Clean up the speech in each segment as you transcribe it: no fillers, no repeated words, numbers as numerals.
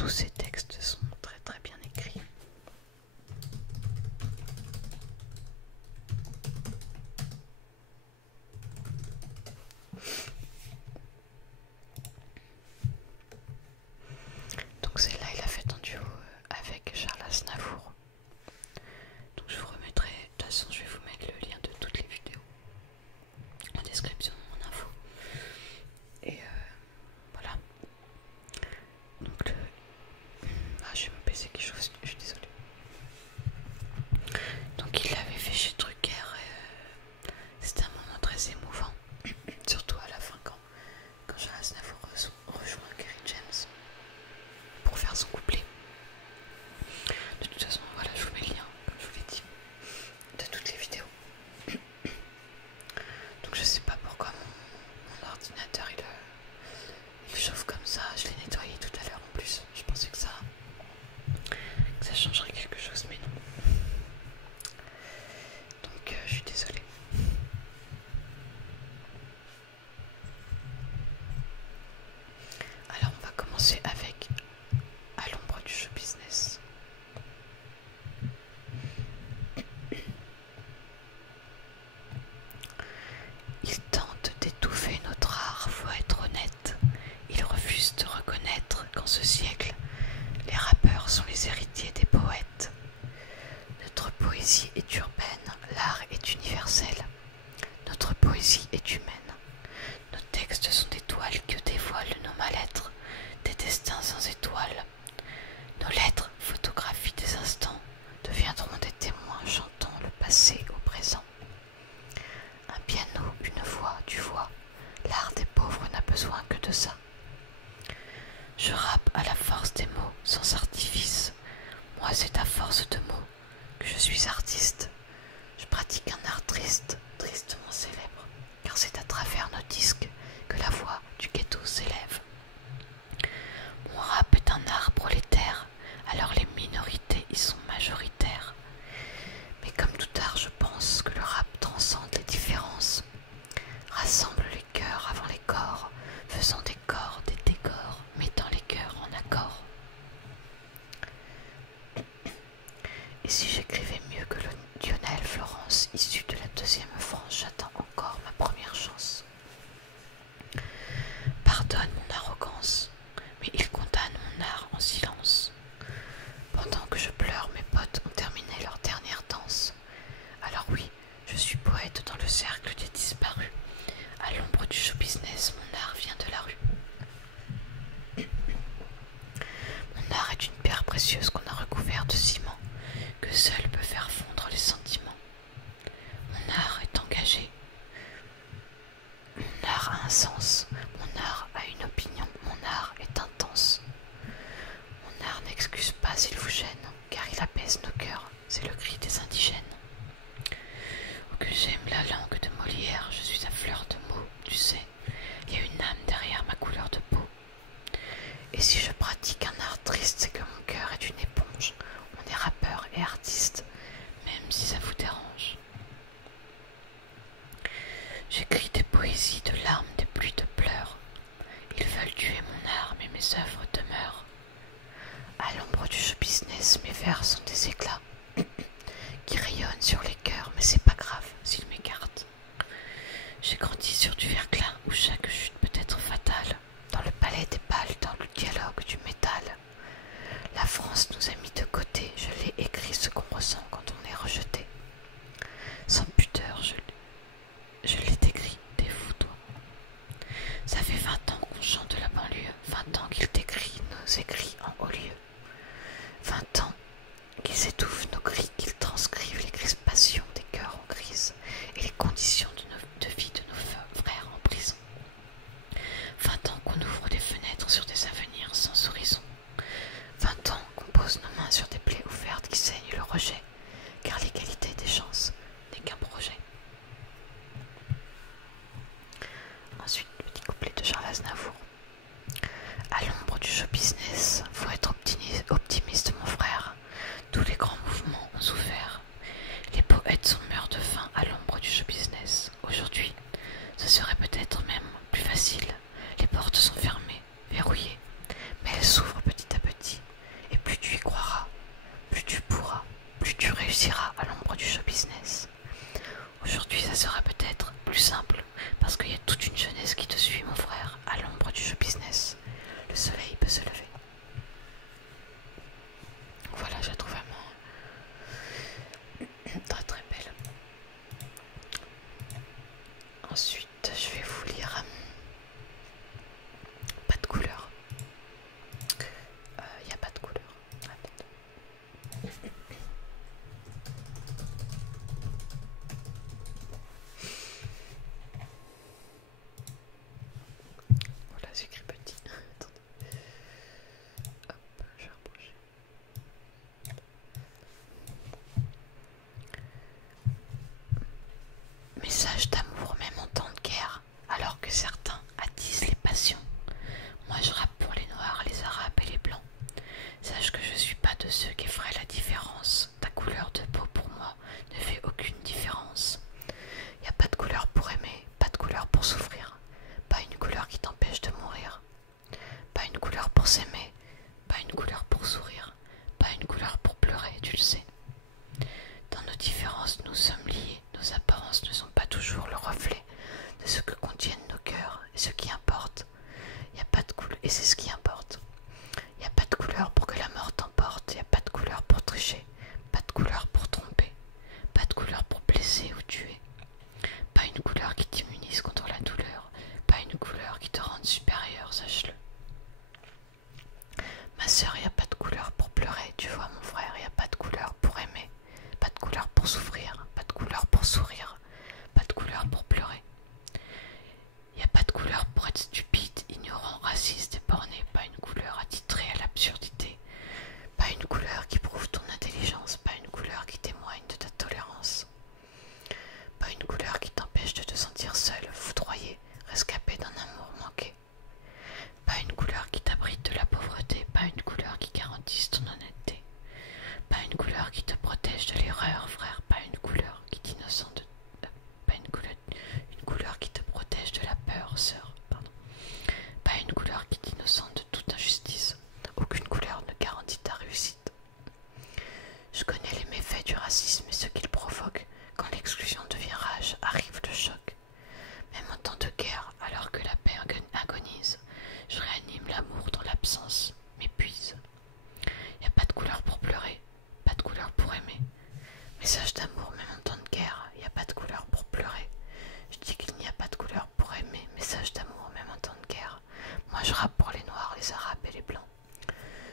tous ces textes sont très très bien écrits. Donc celle-là, il a fait en duo avec Charles Aznavour. Donc je vous remettrai, de toute façon je vais vous mettre le lien de toutes les vidéos en description, en info. Et voilà. Donc le... Ah, j'ai mon PC qui chauffe, je suis désolée. Donc il l'avait fait chez Drucker. C'était un moment très émouvant. Surtout à la fin quand Charles Aznavour rejoint Kerry James pour faire son couplet. De toute façon, voilà, je vous mets le lien, comme je vous l'ai dit, de toutes les vidéos. Donc je sais pas pourquoi mon ordinateur il chauffe comme ça. Je l'ai nettoyé tout à l'heure en plus. Je pensais que ça changerait quelque chose, mais non. Donc je suis désolée. Alors on va commencer avec À l'ombre du show business. Il tente d'étouffer notre art, faut être honnête. Il refuse de reconnaître qu'en ce siècle, les rappeurs sont les héritiers des poètes. Notre poésie est urbaine, l'art est universel. Notre poésie est humaine. Nos textes sont des toiles que dévoilent nos mal-être, des destins sans étoiles. Nos lettres, photographies des instants, deviendront des témoins chantant le passé au présent. Un piano, une voix, tu vois, l'art des pauvres n'a besoin que de ça. Je rappe à la force des mots, sans artifice. Moi, c'est à force de mots que je suis artiste. Je pratique un art triste, tristement célèbre, car c'est à travers nos disques que la voix du ghetto s'élève. Mon rap est un art prolétaire, alors les minorités y sont majoritaires. Mais comme tout art, je pense que le rap transcende les différences, rassemble les cœurs avant les corps, faisant des corps des décors, mettant les cœurs en accord. Et si j'écrivais mieux que le Lionel Florence, issu de la deuxième France, j'attends encore ma première chance. Pardonne mon arrogance, mais il condamne mon art en silence. Pendant que je pleure, mes potes ont terminé leur dernière danse. Alors oui, je suis poète dans le cercle des disparus. À l'ombre du show business, mon art vient de la rue. Mon art est une pierre précieuse qu'on a recouvert de ciment, que seul peut faire fondre les sentiments. Mon art est engagé. Mon art a un sens. Mon art a une opinion. Mon art est intense. Mon art n'excuse pas s'il vous gêne, car il apaise nos cœurs. C'est le cri des indigènes. Oh, que j'aime la langue de Molière, je suis à fleur de mots, tu sais. Il y a une âme derrière ma couleur de peau. Et si je pratique un art triste, c'est que mon cœur est une éponge. On est rappeur et artiste, même si ça vous dérange. J'écris des poésies de larmes, des pluies de pleurs. Ils veulent tuer mon art, mais mes œuvres demeurent. À l'ombre du show business, mes vers sont des éclats qui rayonnent sur les cœurs, mais c'est pas grave s'ils m'écartent. J'ai grandi sur du verglas où chaque chute peut être fatale, dans le palais des balles, dans le dialogue du métal. La France nous a mis de côté, je l'ai écrit ce qu'on ressent quand on est rejeté. Sans pudeur, je l'ai écrit, défous-toi. Ça fait 20 ans qu'on chante de la banlieue, 20 ans qu'ils décrient nos écrits en haut lieu. 20 ans qu'ils étouffent nos cris, qu'ils transcrivent les crispations des cœurs en crise et les conditions de vie de nos frères en prison. 20 ans qu'on ouvre des fenêtres sur des avenirs sans horizon. 20 ans qu'on pose nos mains sur des plaies ouvertes qui saignent le rejet, car l'égalité des chances n'est qu'un projet. Ensuite, petit couplet de Charles Aznavour. À l'ombre du show business,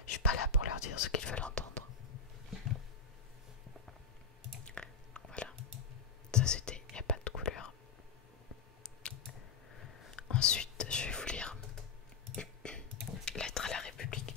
Je suis pas là pour leur dire ce qu'ils veulent entendre. Voilà, ça c'était, il n'y a pas de couleur. Ensuite, je vais vous lire Lettre à la République.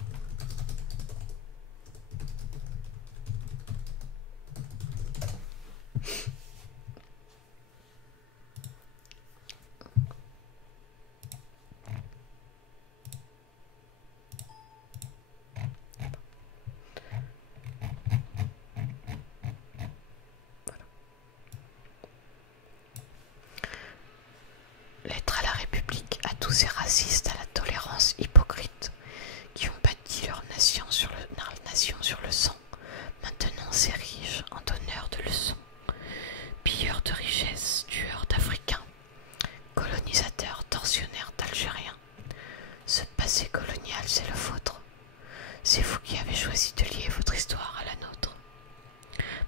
Lettre à la République, à tous ces racistes à la tolérance hypocrite qui ont bâti leur nation sur le sang, maintenant s'érigent en donneurs de leçons, pilleurs de richesses, tueurs d'Africains, colonisateurs, tortionnaires d'Algériens. Ce passé colonial, c'est le vôtre. C'est vous qui avez choisi de lier votre histoire à la nôtre.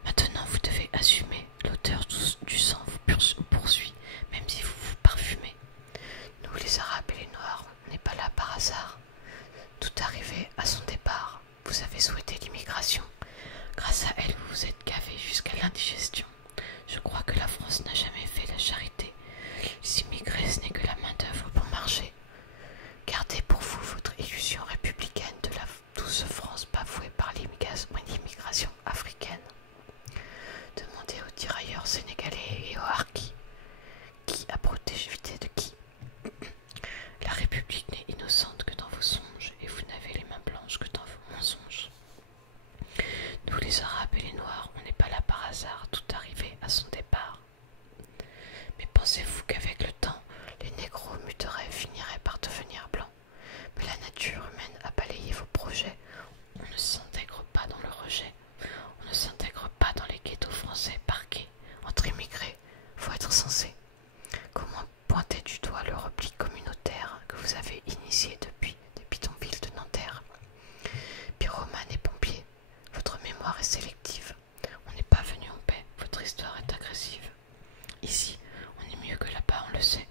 Maintenant, vous devez assumer. L'odeur du sang vous poursuit, même si vous vous parfumez. Nous, les Arabes et les Noirs, on n'est pas là par hasard. Tout arrivé à son départ. Vous avez souhaité l'immigration. Grâce à elle, vous vous êtes gavé jusqu'à l'indigestion. Je crois que la France n'a jamais fait la charité. Les immigrés, ce n'est que la main-d'œuvre pour marcher. Gardez pour vous votre illusion républicaine de la douce France bafouée par l'immigration africaine. Demandez aux tirailleurs sénégalais et aux harkis qui a protégé de qui. La République n'est innocente que dans vos songes et vous n'avez les mains blanches que dans vos mensonges. Nous les Arabes et les Noirs, on n'est pas là par hasard, tout arrivé à son départ. Mais pensez-vous qu'avec le temps, les négros muteraient, finiraient par devenir blancs? Mais la nature humaine a balayé vos projets. On ne s'intègre pas dans le rejet. On ne s'intègre pas dans les ghettos français parqués. Entre immigrés, faut être sensé. Comment pointer du doigt le repli communautaire que vous avez initié depuis des bidonvilles de Nanterre? Pyromane et pompier, votre mémoire est sélective. On n'est pas venu en paix, votre histoire est agressive. Ici, on est mieux que là-bas, on le sait,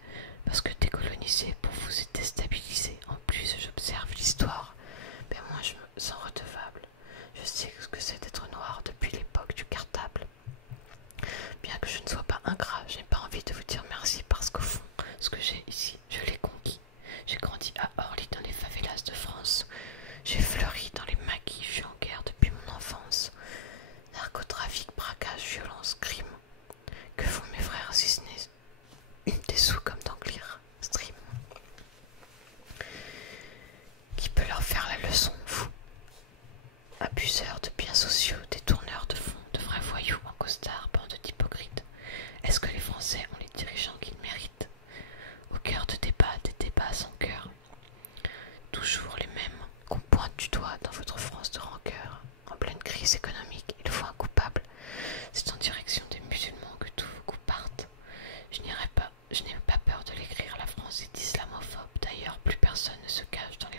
parce que décoloniser pour vous est déstabilisé. En plus, j'observe l'histoire, mais moi je me sens redevable. Je sais ce que c'est d'être noir depuis l'époque du cartable. Bien que je ne sois pas ingrat, je n'ai pas envie de vous dire merci parce qu'au fond, ce que j'ai ici, je l'ai conquis. J'ai grandi à Orly dans les favelas de France. J'ai fleuri dans les maquis, je suis en guerre depuis mon enfance. Narcotrafic, braquage, violence, crime. Que font mes frères si ce n'est des sous comme dans Clear Stream? Qui peut leur faire la leçon, vous? Abuseurs de biens sociaux, détourneurs de fonds, de vrais voyous en costard, bande d'hypocrites. Est-ce que les Français ont les dirigeants qu'ils méritent? Au cœur de débats, des débats sans cœur. Toujours les mêmes qu'on pointe du doigt dans votre France de rancœur. En pleine crise économique, il faut un coupable. C'est en direction des musulmans que tous vos coups partent. Je n'ai pas peur de l'écrire, la France est islamophobe. D'ailleurs, plus personne ne se cache dans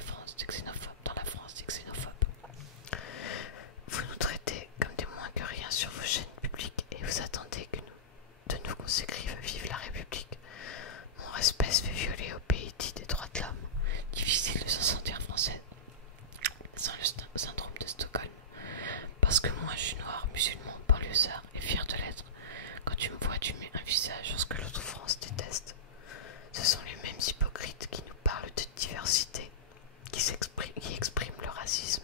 la France des xénophobes. Vous nous traitez comme des moins que rien sur vos chaînes publiques et vous attendez de nous qu'on s'écrive Vive la République. Mon respect se fait violer au pays dit des droits de l'homme. Difficile de s'en sentir français sans le syndrome de Stockholm. Parce que moi je suis noir, musulman, banlieusard et fier de l'être. Quand tu me vois, tu mets un visage sur ce que l'autre France déteste. Ce sont les mêmes hypocrites qui nous parlent de diversité, qui expriment le racisme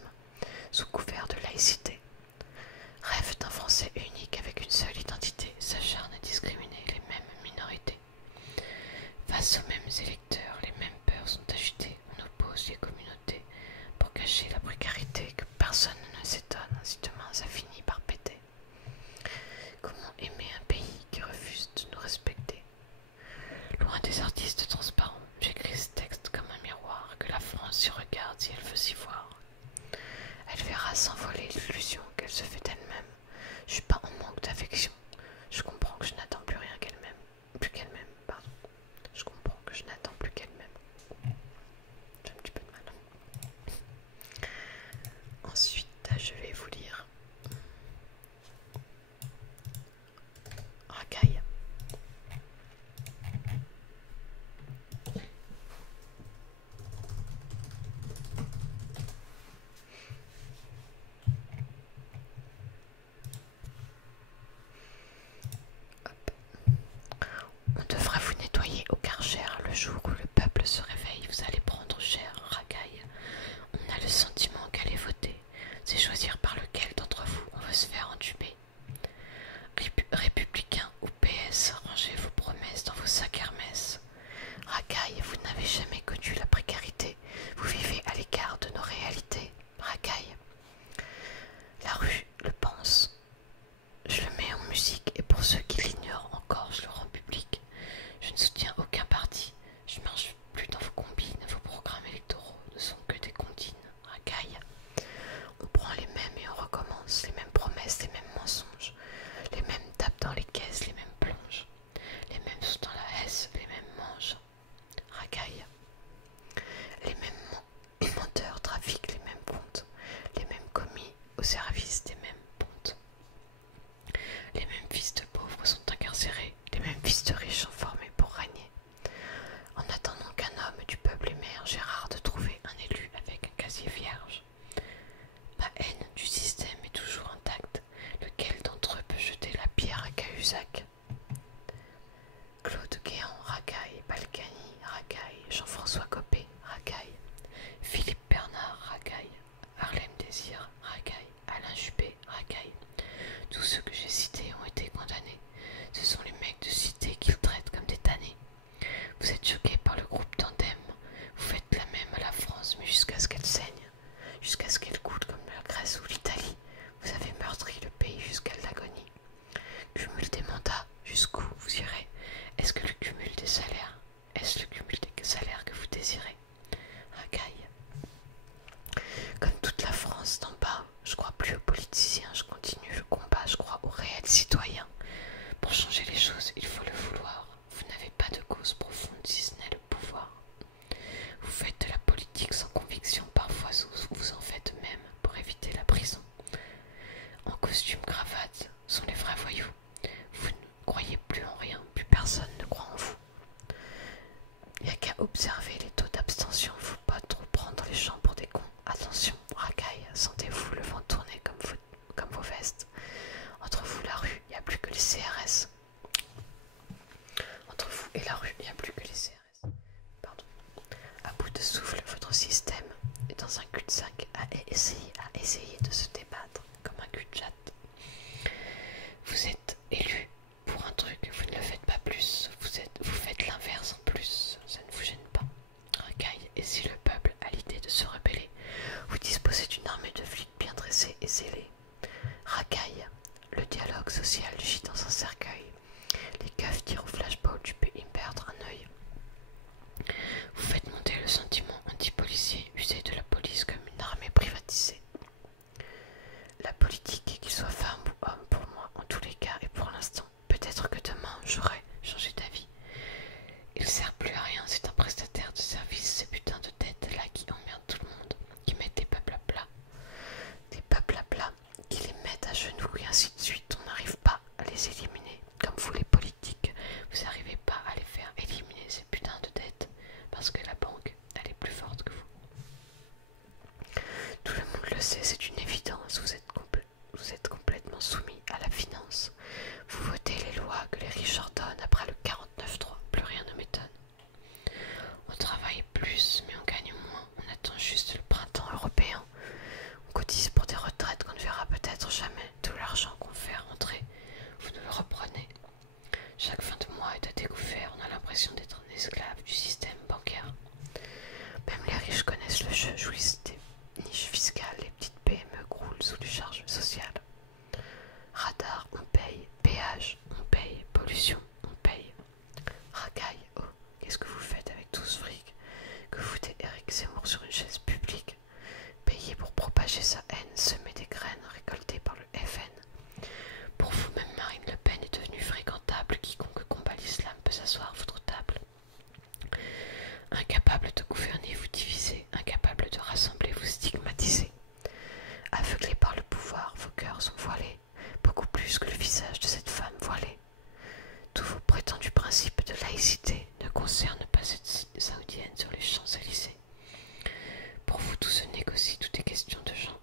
sous couvert de laïcité. Rêve d'un Français unique avec une seule identité, s'acharne à discriminer les mêmes minorités. Face aux mêmes électeurs, les mêmes peurs sont agitées, on oppose les communautés pour cacher la précarité que personne ne s'étonne si demain ça finit par péter. Comment aimer un pays qui refuse de nous respecter? Loin des artistes transparents, j'écris ce texte comme un miroir, que la France s'y regarde si elle veut s'y voir. Elle verra s'envoler l'illusion qu'elle se fait d'elle-même. Je suis pas en manque d'affection. Je comprends que je n'attends plus rien plus qu'elle-même, pardon. Je comprends que je n'attends plus qu'elle-même. J'ai un petit peu de mal. Ensuite, je vais vous lire au service des mêmes pontes. Les mêmes fils de pauvres sont incarcérés, les mêmes fils de riches sont formés pour régner. En attendant qu'un homme du peuple émerge, est rare de trouver un élu avec un casier vierge. Ma haine du système est toujours intacte. Lequel d'entre eux peut jeter la pierre à Cahuzac? Claude Guéant, racaille. Balkany, racaille. Jean-François Copé, racaille. Philippe Bernard, racaille. Harlem Désir, racaille. Alain Juppé, racaille. Tous ceux que j'ai cités ont été condamnés. Ce sont les mecs de cité qu'ils traitent comme des tannés. Vous êtes choqués par le groupe Tandem. Vous faites la même à la France, mais jusqu'à ce qu'elle saigne, jusqu'à ce qu'elle coûte comme la Grèce ou l'Italie. Vous avez meurtri le pays jusqu'à l'agonie. Cumul des mandats, jusqu'où vous irez? Est-ce que le cumul des salaires? Est-ce le cumul des salaires que vous désirez? Racaille. Comme toute la France d'en bas, je crois plus aux politiciens, je continue le combat, je crois aux réels citoyens. Pour changer les choses, il faut le vouloir. Vous n'avez pas de cause profonde si ce n'est le pouvoir. Vous faites de la politique sans conviction, parfois vous en faites même pour éviter la prison. En costume cravate sont les vrais voyous. Vous ne croyez plus en rien, plus personne ne croit en vous. Il n'y a qu'à observer les taux d'abstention, il ne faut pas trop prendre les gens pour des cons. Attention, racaille, sentez-vous le vent tourner comme vos vestes. Entre vous la rue, il n'y a plus que les CRS. Entre vous et la rue, il n'y a plus que les CRS. Pardon. À bout de souffle, votre système est dans un cul-de-sac à essayer de se débattre comme un cul-de-jatte. Vous êtes élu pour un truc, vous ne le faites pas plus, vous faites l'inverse en plus, ça ne vous gêne pas. Racaille, et si le peuple a l'idée de se rebeller, vous disposez d'une armée de flics bien dressés et zélés. Racaille, le dialogue social gît dans un cercueil. Les keufs tirent au flashball, tu peux y perdre un œil. Vous faites monter le sentiment anti-policier, usez de la police comme une armée privatisée. La politique, qu'il soit femme ou homme, pour moi, en tous les cas et pour l'instant, peut-être que demain j'aurai changé d'avis. Il sert plus à rien, c'est un prestataire de service, ces putains de têtes-là qui emmerdent tout le monde, qui mettent des peuples à plat. Des peuples à plat, qui les mettent à genoux et ainsi de suite, on n'arrive pas à les éliminer. Comme vous les politiques, vous n'arrivez pas à les faire éliminer ces putains de dettes, parce que la banque, elle est plus forte que vous. Tout le monde le sait, c'est une évidence, vous êtes complètement soumis à la finance. Vous votez les lois que les riches ordonnent après le 49.3, plus rien ne m'étonne. On travaille plus, mais on gagne moins, on attend juste le printemps européen. On cotise pour des retraites qu'on ne verra peut-être jamais. Tout l'argent qu'on fait rentrer, vous nous le reprenez. Chaque fin de mois est à découvert, on a l'impression d'être un esclave du système bancaire. Même les riches connaissent le jeu, jouissent des niches fiscales, les petites PME croulent sous les charges sociales. Radar, on paye. Péage, on paye. Pollution, on paye. Racaille, oh, qu'est-ce que vous faites avec tout ce fric que foutez Éric Zemmour sur une chaise publique? Payé pour propager sa haine, semer des graines récoltées par le FN. Pour vous, même Marine Le Pen est devenue fréquentable. Quiconque combat l'islam peut s'asseoir à votre table. Incapable de gouverner, vous divisez. Incapable de rassembler, vous stigmatisez. Aveuglés par le pouvoir, vos cœurs sont voilés, beaucoup plus que le visage de cette femme voilée. Tous vos prétendus principes de laïcité ne concernent pas cette saoudienne sur les Champs-Élysées. Pour vous, tout se négocie, tout est question de genre.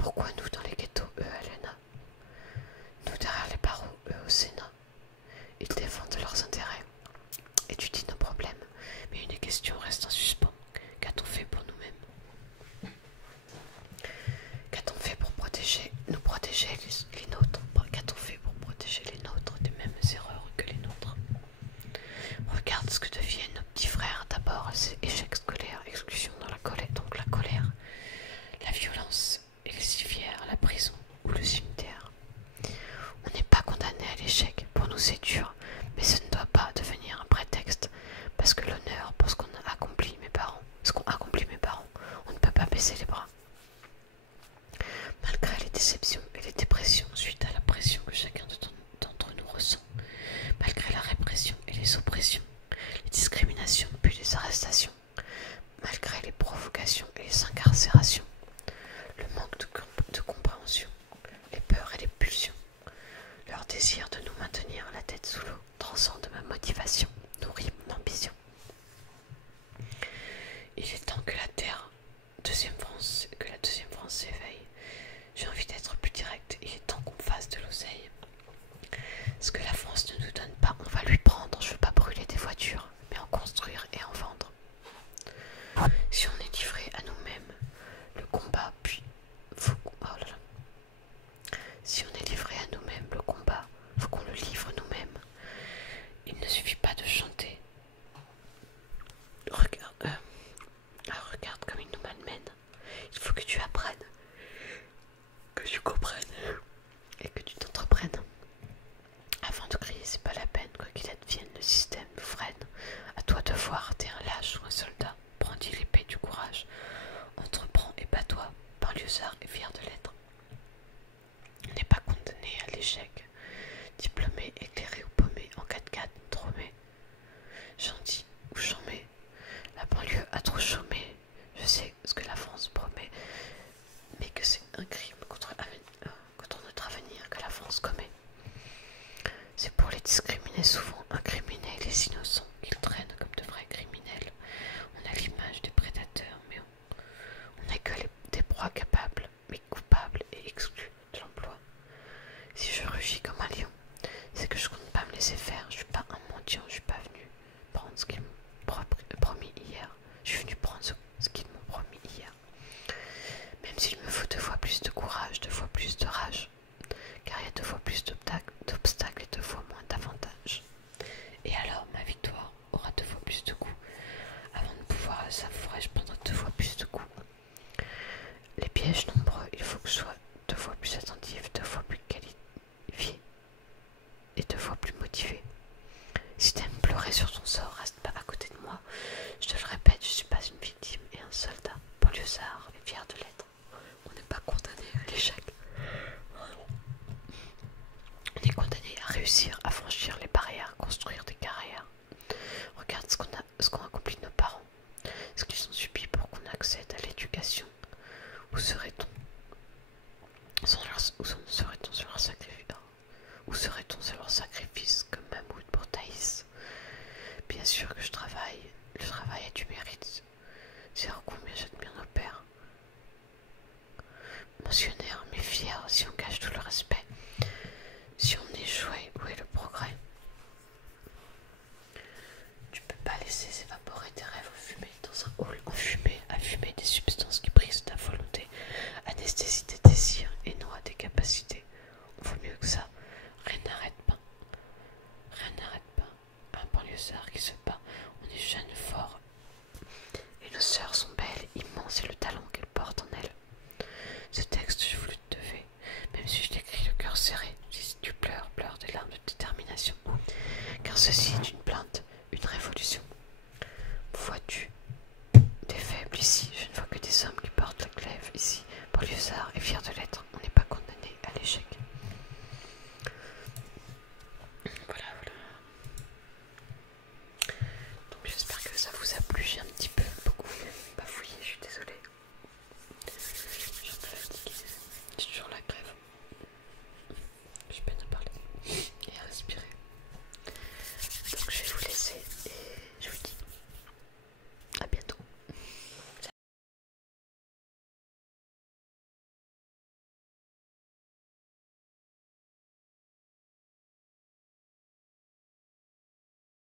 Pourquoi nous dans les ghettos, eux à l'ENA? Nous derrière les barreaux, eux au Sénat. Ils défendent leurs intérêts, étudient nos problèmes, mais une question reste en suspens. Qu'a-t-on fait pour nous-mêmes? Qu'a-t-on fait pour nous protéger les nôtres? Qu'a-t-on fait pour protéger les nôtres des mêmes erreurs que les nôtres? Regarde ce que deviennent nos petits frères. D'abord, ces échecs scolaires, exclusion dans la colère, donc la colère, la violence et les civières, la prison ou le cimetière. On n'est pas condamné à l'échec. Pour nous, c'est dur, mais ce ne doit pas devenir un prétexte, parce que l'honneur pour ce qu'ont accompli mes parents, on ne peut pas baisser les bras. Malgré les déceptions et les dépressions suite à la pression que chacun d'entre nous ressent, malgré la répression et les oppressions, les discriminations puis les arrestations, malgré les provocations et les incarcérations, le manque de compréhension, les peurs et les pulsions, leur désir de nous maintenir la tête sous l'eau transcende ma motivation, nourrit mon ambition. Il est temps que la deuxième France s'éveille. J'ai envie d'être plus direct, il est temps qu'on fasse de l'oseille. Ce que la France ne nous donne pas, on va lui prendre. Je veux pas brûler des voitures, mais en construire et en vendre. Si on est livré à nous-mêmes, le combat, Si on est livré à nous-mêmes, le combat, faut qu'on le livre nous-mêmes. Il ne suffit pas de chanter. Regarde comme il nous malmène. Il faut que tu apprennes, que tu comprennes et que tu t'entreprennes. Avant de crier, c'est pas la peine, quoi qu'il advienne, le système nous freine. À toi de voir, t'es un lâche ou un soldat. Brandis l'épée du courage. Entreprends et bats-toi, banlieusard et fier de l'être. On n'est pas condamné à l'échec. Diplômé, éclairé ou paumé, en 4x4, tromé. Gentil ou chômé. La banlieue a trop chômé. Je sais ce que la France promet, mais que c'est un crime contre notre avenir que la France commet. C'est pour les discriminer, souvent incriminés, les innocents qu'ils traînent comme de vrais criminels. On a l'image des prédateurs, mais on n'est que des proies capables, mais coupables et exclus de l'emploi. Si je rugis comme un lion, c'est que je compte pas me laisser faire. Je suis pas un mendiant, je suis pas venu prendre ce qu'ils m'ont promis hier. Je suis venu prendre ce qu'ils m'ont promis hier. Même s'il me faut 2 fois plus de courage, 2 fois plus de rage, car il y a 2 fois plus d'obstacles et 2 fois moins d'avantages. Et alors ma victoire aura 2 fois plus de coups. Avant de pouvoir la savourer, je prendrai 2 fois plus de coups. Les pièges nombreux, il faut que je sois 2 fois plus attentif, 2 fois plus qualifié et 2 fois plus motivé. Si t'aimes pleurer sur ton sort, reste pas à côté de moi. Je te le répète, je suis pas une victime et un soldat, banlieusard et fier de l'être. On n'est pas condamné à l'échec. On est condamné à réussir, à franchir les barrières, construire des carrières. Regarde ce qu'ont accompli nos parents, ce qu'ils ont subi pour qu'on accède à l'éducation. Où serait-on sans leur sacrifice? Où serait-on sans leur sacrifice comme Mahmoud pour Thaïs? Bien sûr que je travaille. Le travail a du mérite. C'est combien j'admire nos pères. Mentionnaire mais fier, si on cache tout le respect. Si on échouait, où est le progrès? Tu peux pas laisser s'évaporer tes rêves fumés dans un hall enfumé, à fumer des substances qui brisent ta volonté, anesthésie tes désirs et noient tes capacités. On vaut mieux que ça. Rien n'arrête pas. Rien n'arrête pas. Un banlieusard qui se bat. On est jeune, fort. Et nos sœurs sont belles, immenses et le talent qu'elles portent en elles. Ce texte, je vous le devais, même si je l'écris le cœur serré. Si tu pleures, pleure des larmes de détermination. Car ceci est une plainte, une révolution. Vois-tu des faibles ici? Je ne vois que des hommes qui portent la glaive ici, banlieusards et fiers de